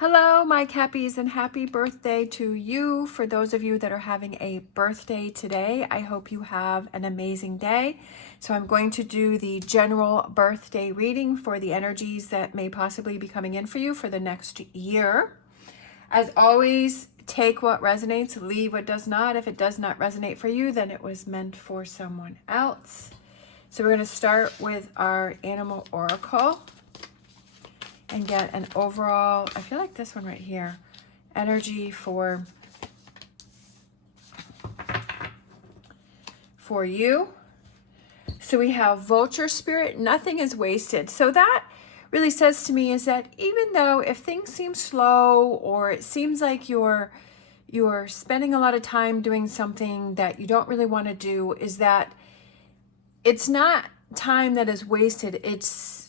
Hello, my Cappies, and happy birthday to you. For those of you that are having a birthday today, I hope you have an amazing day. So I'm going to do the general birthday reading for the energies that may possibly be coming in for you for the next year. As always, take what resonates, leave what does not. If it does not resonate for you, then it was meant for someone else. So we're going to start with our animal oracle and get an overall, I feel like this one right here, energy for you. So we have vulture spirit, nothing is wasted. So that really says to me is that even though if things seem slow or it seems like you're spending a lot of time doing something that you don't really want to do, is that it's not time that is wasted. It's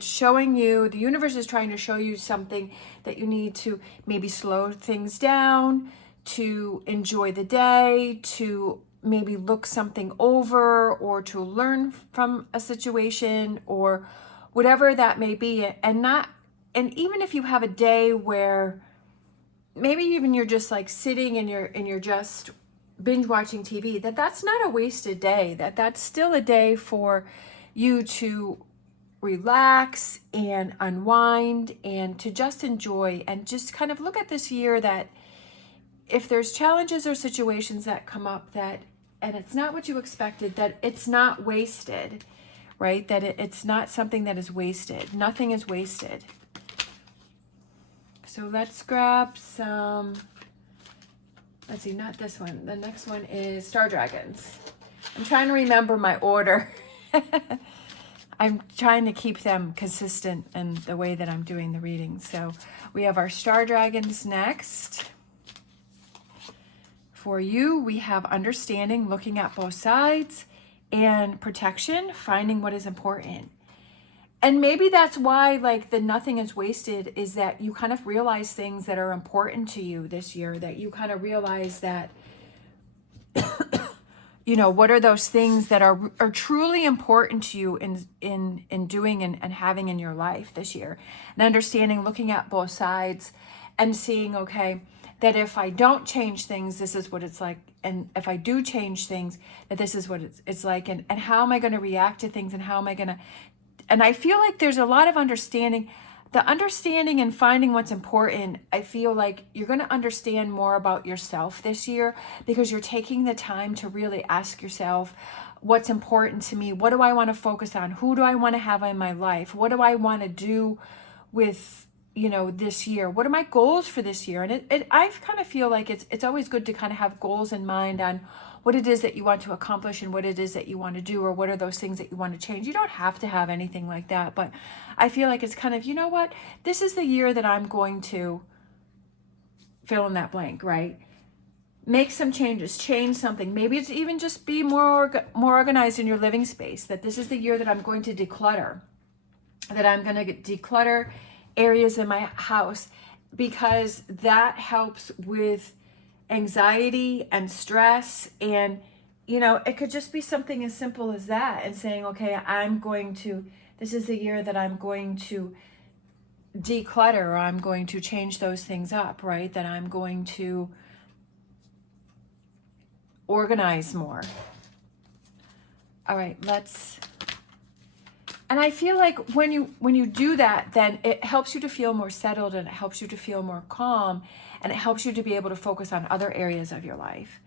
showing you, the universe is trying to show you something that you need to maybe slow things down, to enjoy the day, to maybe look something over, or to learn from a situation, or whatever that may be. And even if you have a day where maybe even you're just like sitting and you're just binge watching TV, that's not a wasted day, that's still a day for you to relax and unwind and to just enjoy and just kind of look at this year, that if there's challenges or situations that come up and it's not what you expected, that it's not wasted, right? That it's not something that is wasted. Nothing is wasted. So let's grab some, let's see, not this one. The next one is Star Dragons. I'm trying to remember my order. I'm trying to keep them consistent in the way that I'm doing the reading. So we have our Star Dragons next. For you, we have understanding, looking at both sides, and protection, finding what is important. And maybe that's why, like, the nothing is wasted is that you kind of realize things that are important to you this year, that you kind of realize that you know, what are those things that are truly important to you in doing and having in your life this year, and understanding, looking at both sides and seeing, okay, that if I don't change things, this is what it's like. And if I do change things, that this is what it's like. And how am I going to react to things, and how am I going to, and I feel like there's a lot of understanding. The understanding and finding what's important, I feel like you're going to understand more about yourself this year, because you're taking the time to really ask yourself, what's important to me? What do I want to focus on? Who do I want to have in my life? What do I want to do with, you know, this year? What are my goals for this year? And I kind of feel like it's always good to kind of have goals in mind on what it is that you want to accomplish and what it is that you want to do, or what are those things that you want to change. You don't have to have anything like that, but I feel like it's kind of, you know what, this is the year that I'm going to fill in that blank, right? Make some changes, change something. Maybe it's even just be more organized in your living space, that this is the year that I'm going to declutter, that I'm going to declutter areas in my house, because that helps with anxiety and stress. And you know, it could just be something as simple as that, and saying, okay, this is the year that I'm going to declutter, or I'm going to change those things up, right? That I'm going to organize more. All right, and I feel like when you do that, then it helps you to feel more settled, and it helps you to feel more calm, and it helps you to be able to focus on other areas of your life.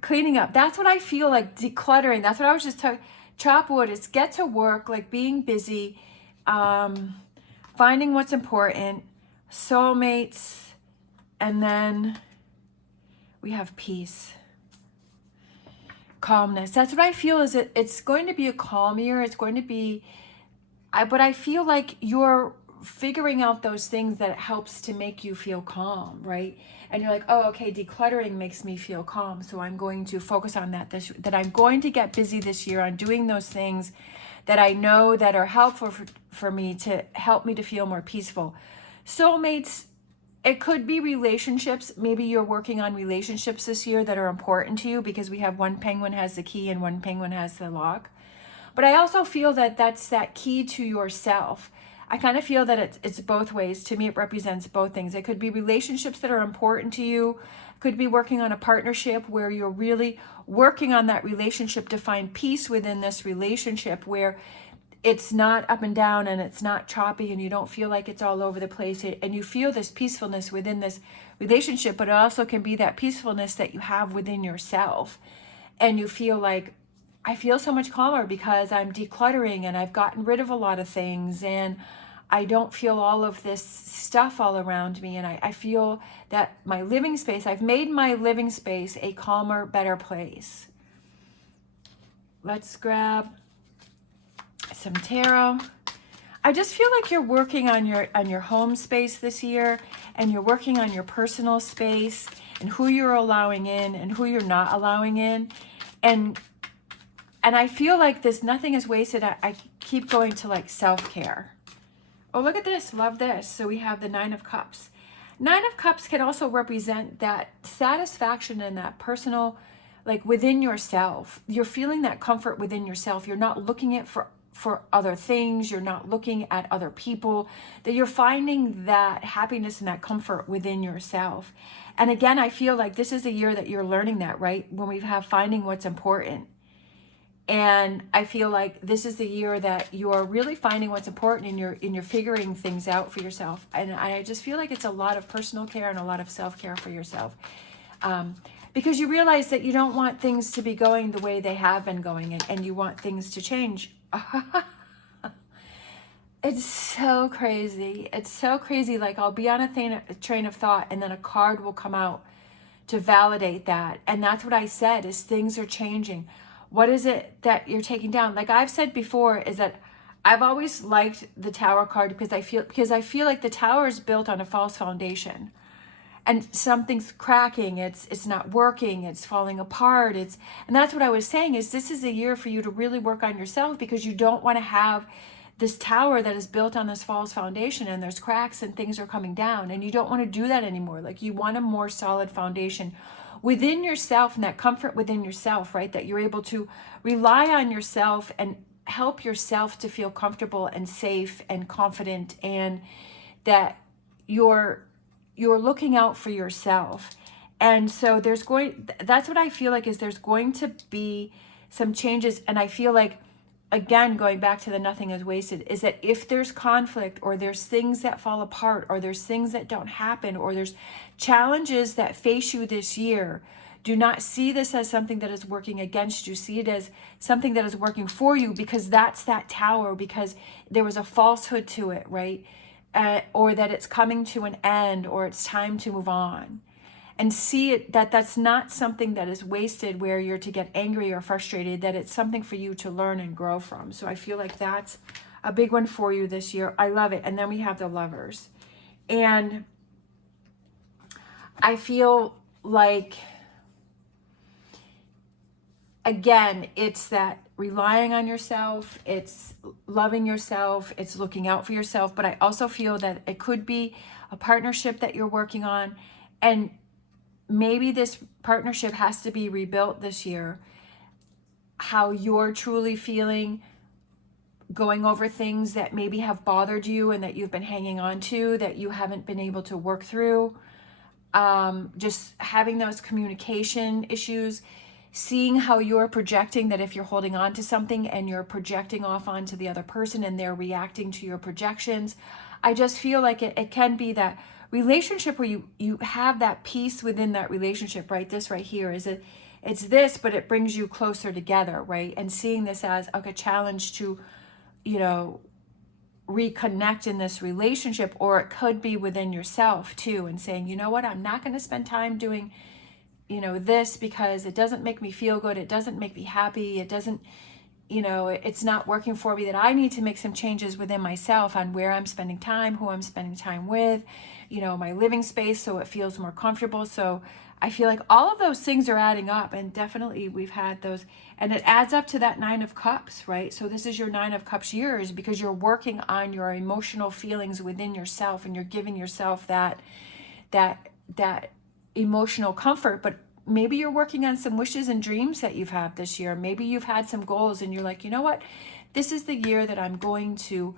Cleaning up, that's what I feel like. Decluttering, that's what I was just talking. Chop wood, it's get to work, like being busy, finding what's important, soulmates, and then we have peace, calmness. That's what I feel is it's going to be a calm year. It's going to be, but I feel like you're figuring out those things that helps to make you feel calm, right? And you're like, oh, okay, decluttering makes me feel calm, so I'm going to focus on that I'm going to get busy this year on doing those things that I know that are helpful for me, to help me to feel more peaceful. Soulmates, it could be relationships. Maybe you're working on relationships this year that are important to you, because we have one penguin has the key and one penguin has the lock. But I also feel that that's that key to yourself. I kind of feel that it's both ways. To me, it represents both things. It could be relationships that are important to you. It could be working on a partnership where you're really working on that relationship to find peace within this relationship, where it's not up and down and it's not choppy and you don't feel like it's all over the place, and you feel this peacefulness within this relationship. But it also can be that peacefulness that you have within yourself, and you feel like, I feel so much calmer because I'm decluttering and I've gotten rid of a lot of things, and I don't feel all of this stuff all around me. And I feel that my living space, I've made my living space a calmer, better place. Let's grab some tarot. I just feel like you're working on your home space this year, and you're working on your personal space and who you're allowing in and who you're not allowing in. And I feel like this, nothing is wasted. I keep going to like self-care. Oh, look at this. Love this. So we have the Nine of Cups. Nine of Cups can also represent that satisfaction and that personal, like within yourself. You're feeling that comfort within yourself. You're not looking at for other things. You're not looking at other people. That you're finding that happiness and that comfort within yourself. And again, I feel like this is a year that you're learning that, right? When we have finding what's important. And I feel like this is the year that you're really finding what's important, and you're figuring things out for yourself. And I just feel like it's a lot of personal care and a lot of self-care for yourself. Because you realize that you don't want things to be going the way they have been going, and you want things to change. It's so crazy. It's so crazy. Like, I'll be on a train of thought, and then a card will come out to validate that. And that's what I said, is things are changing. What is it that you're taking down? Like I've said before, is that I've always liked the Tower card because I feel like the Tower is built on a false foundation, and something's cracking. It's not working. It's falling apart. And that's what I was saying, is this is a year for you to really work on yourself, because you don't want to have this tower that is built on this false foundation and there's cracks and things are coming down, and you don't want to do that anymore. Like, you want a more solid foundation within yourself, and that comfort within yourself, right? That you're able to rely on yourself and help yourself to feel comfortable and safe and confident, and that you're looking out for yourself. And so that's what I feel like, is there's going to be some changes. And I feel like, again, going back to the nothing is wasted, is that if there's conflict, or there's things that fall apart, or there's things that don't happen, or there's challenges that face you this year, do not see this as something that is working against you. See it as something that is working for you, because that's that tower, because there was a falsehood to it, right? Or that it's coming to an end, or it's time to move on. And see it, that's not something that is wasted where you're to get angry or frustrated, that it's something for you to learn and grow from. So I feel like that's a big one for you this year. I love it. And then we have the Lovers. And I feel like, again, it's that relying on yourself, it's loving yourself, it's looking out for yourself. But I also feel that it could be a partnership that you're working on, and maybe this partnership has to be rebuilt this year. How you're truly feeling, going over things that maybe have bothered you and that you've been hanging on to, that you haven't been able to work through. Just having those communication issues, seeing how you're projecting, that if you're holding on to something and you're projecting off onto the other person and they're reacting to your projections. I just feel like it can be that relationship where you have that peace within that relationship, right? This right here is it's this, but it brings you closer together, right? And seeing this as like a challenge to, reconnect in this relationship. Or it could be within yourself too, and saying, you know what, I'm not going to spend time doing, this, because it doesn't make me feel good. It doesn't make me happy. It doesn't, it's not working for me, that I need to make some changes within myself on where I'm spending time, who I'm spending time with, my living space, so it feels more comfortable. So I feel like all of those things are adding up, and definitely we've had those, and it adds up to that Nine of Cups, right? So this is your Nine of Cups years, because you're working on your emotional feelings within yourself, and you're giving yourself that emotional comfort. But maybe you're working on some wishes and dreams that you've had this year. Maybe you've had some goals and you're like, you know what, this is the year that I'm going to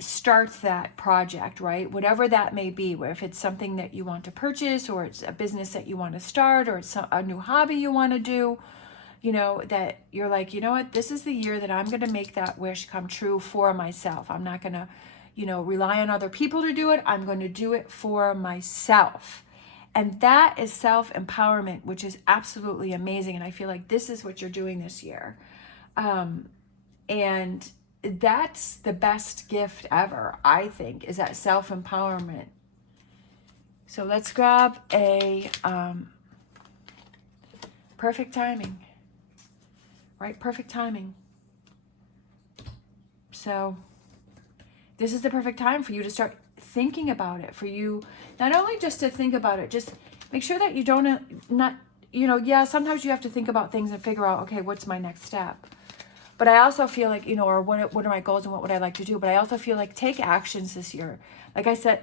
start that project, right? Whatever that may be, if it's something that you want to purchase, or it's a business that you want to start, or it's a new hobby you want to do, you know, that you're like, you know what, this is the year that I'm going to make that wish come true for myself. I'm not going to, you know, rely on other people to do it. I'm going to do it for myself. And that is self-empowerment, which is absolutely amazing. And I feel like this is what you're doing this year. And that's the best gift ever, I think, is that self-empowerment. So let's grab a perfect timing, right? Perfect timing. So this is the perfect time for you to start thinking about it, for you not only just to think about it, just make sure that you don't, not, you know, yeah, sometimes you have to think about things and figure out, okay, what's my next step? But I also feel like, you know, or what are my goals and what would I like to do? But I also feel like take actions this year. Like I said,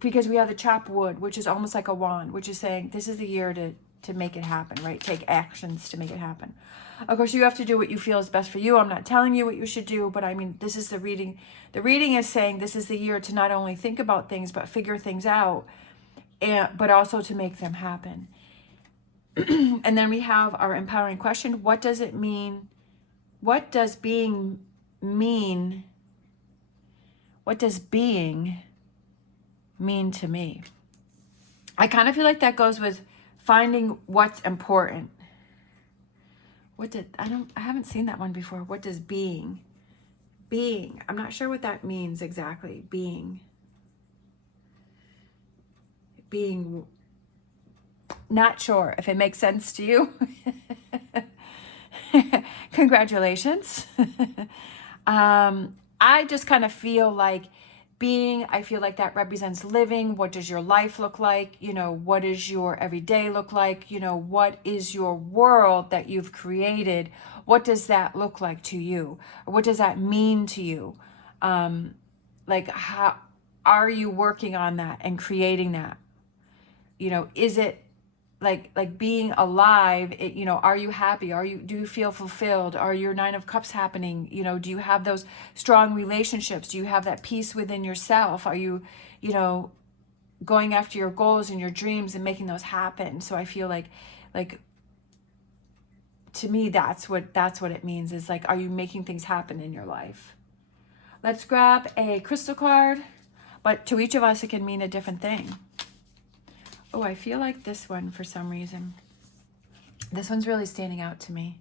because we have the chop wood, which is almost like a wand, which is saying this is the year to make it happen, right? Take actions to make it happen. Of course, you have to do what you feel is best for you. I'm not telling you what you should do, but I mean, this is the reading. The reading is saying this is the year to not only think about things, but figure things out, but also to make them happen. And then we have our empowering question. What does it mean? What does being mean? What does being mean to me? I kind of feel like that goes with finding what's important. I haven't seen that one before. What does being? Being. I'm not sure what that means exactly. Being. Not sure if it makes sense to you. Congratulations. I just kind of feel like being, I feel like that represents living. What does your life look like? You know, what does your everyday look like? You know, what is your world that you've created? What does that look like to you? Or what does that mean to you? Like, how are you working on that and creating that? You know, is it like being alive, you know, are you happy? Do you feel fulfilled? Are your 9 of Cups happening? You know, do you have those strong relationships? Do you have that peace within yourself? Are you, you know, going after your goals and your dreams and making those happen? So I feel like to me, that's what it means, is like, are you making things happen in your life? Let's grab a crystal card, but to each of us, it can mean a different thing. Oh, I feel like this one for some reason. This one's really standing out to me.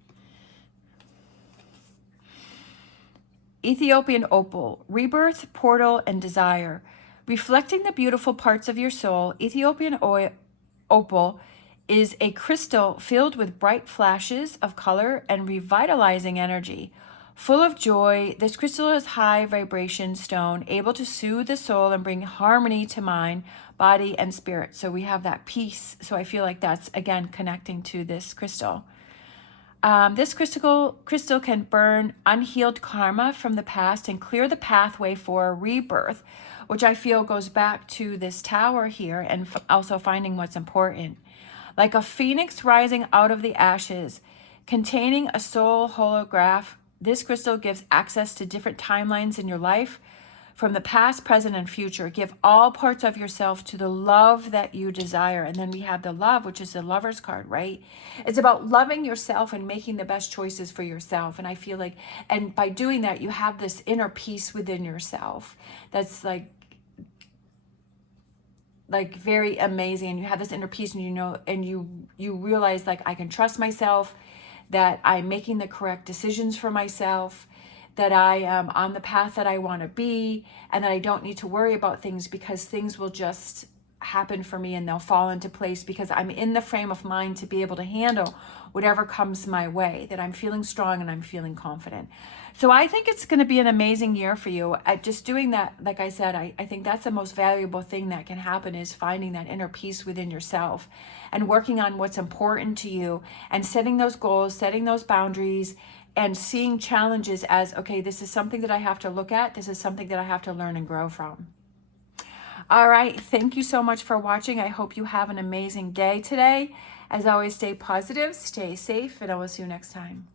Ethiopian opal, rebirth, portal, and desire. Reflecting the beautiful parts of your soul, Ethiopian opal is a crystal filled with bright flashes of color and revitalizing energy. Full of joy, this crystal is high vibration stone, able to soothe the soul and bring harmony to mind, body, and spirit. So we have that peace. So I feel like that's, again, connecting to this crystal. This crystal can burn unhealed karma from the past and clear the pathway for rebirth, which I feel goes back to this tower here, and also finding what's important. Like a phoenix rising out of the ashes, containing a soul holograph, this crystal gives access to different timelines in your life, from the past, present, and future. Give all parts of yourself to the love that you desire. And then we have the love, which is the Lover's card, right? It's about loving yourself and making the best choices for yourself. And I feel like, and by doing that, you have this inner peace within yourself that's like very amazing. And you have this inner peace, and you know, and you realize, like, I can trust myself, that I'm making the correct decisions for myself, that I am on the path that I want to be, and that I don't need to worry about things, because things will just happen for me and they'll fall into place, because I'm in the frame of mind to be able to handle whatever comes my way, that I'm feeling strong and I'm feeling confident. So I think it's going to be an amazing year for you at just doing that. Like I said, I think that's the most valuable thing that can happen, is finding that inner peace within yourself and working on what's important to you, and setting those goals, setting those boundaries, and seeing challenges as, okay, this is something that I have to look at. This is something that I have to learn and grow from. All right. Thank you so much for watching. I hope you have an amazing day today. As always, stay positive, stay safe, and I will see you next time.